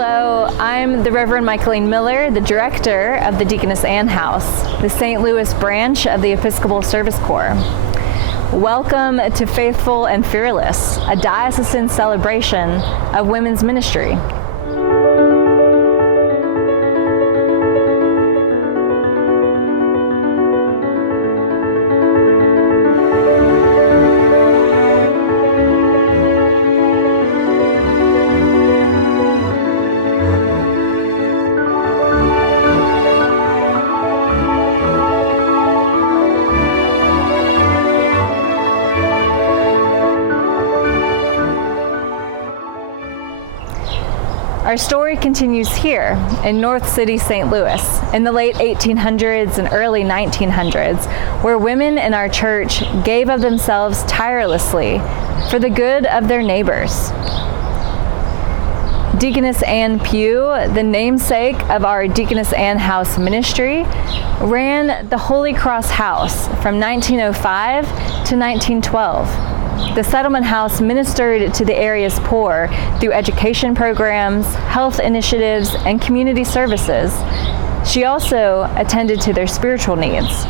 Hello, I'm the Reverend Michaeline Miller, the director of the Deaconess Ann House, the St. Louis branch of the Episcopal Service Corps. Welcome to Faithful and Fearless, a diocesan celebration of women's ministry. Our story continues here in North City, St. Louis, in the late 1800s and early 1900s, where women in our church gave of themselves tirelessly for the good of their neighbors. Deaconess Ann Pugh, the namesake of our Deaconess Ann House ministry, ran the Holy Cross House from 1905 to 1912. The settlement house ministered to the area's poor through education programs, health initiatives, and community services. She also attended to their spiritual needs.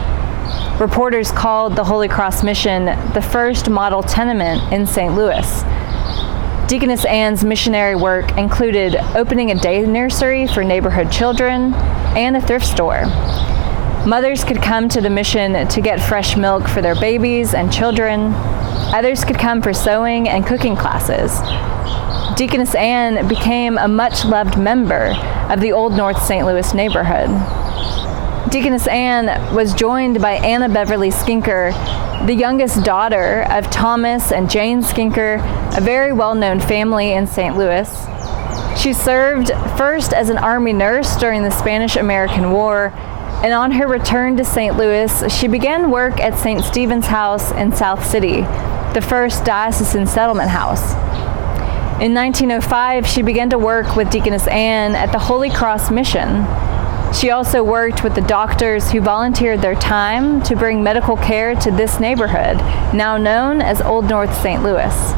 Reporters called the Holy Cross Mission the first model tenement in St. Louis. Deaconess Ann's missionary work included opening a day nursery for neighborhood children and a thrift store. Mothers could come to the mission to get fresh milk for their babies and children. Others could come for sewing and cooking classes. Deaconess Ann became a much-loved member of the Old North St. Louis neighborhood. Deaconess Ann was joined by Anna Beverly Skinker, the youngest daughter of Thomas and Jane Skinker, a very well-known family in St. Louis. She served first as an Army nurse during the Spanish-American War, and on her return to St. Louis, she began work at St. Stephen's House in South City, the first diocesan settlement house. In 1905, she began to work with Deaconess Ann at the Holy Cross Mission. She also worked with the doctors who volunteered their time to bring medical care to this neighborhood, now known as Old North St. Louis.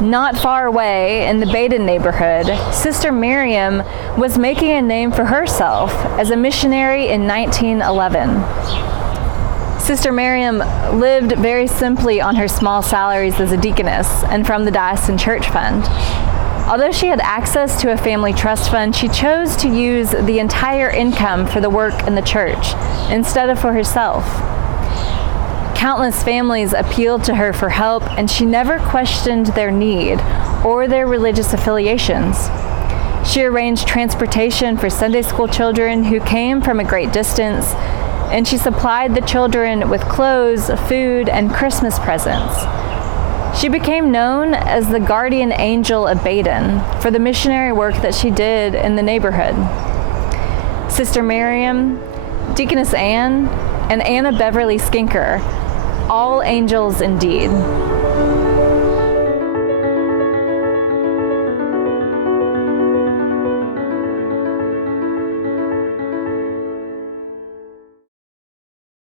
Not far away in the Baden neighborhood, Sister Miriam was making a name for herself as a missionary in 1911. Sister Miriam lived very simply on her small salaries as a deaconess and from the diocesan church fund. Although she had access to a family trust fund, she chose to use the entire income for the work in the church instead of for herself. Countless families appealed to her for help, and she never questioned their need or their religious affiliations. She arranged transportation for Sunday school children who came from a great distance, and she supplied the children with clothes, food, and Christmas presents. She became known as the guardian angel of Baden for the missionary work that she did in the neighborhood. Sister Miriam, Deaconess Ann, and Anna Beverly Skinker, all angels indeed.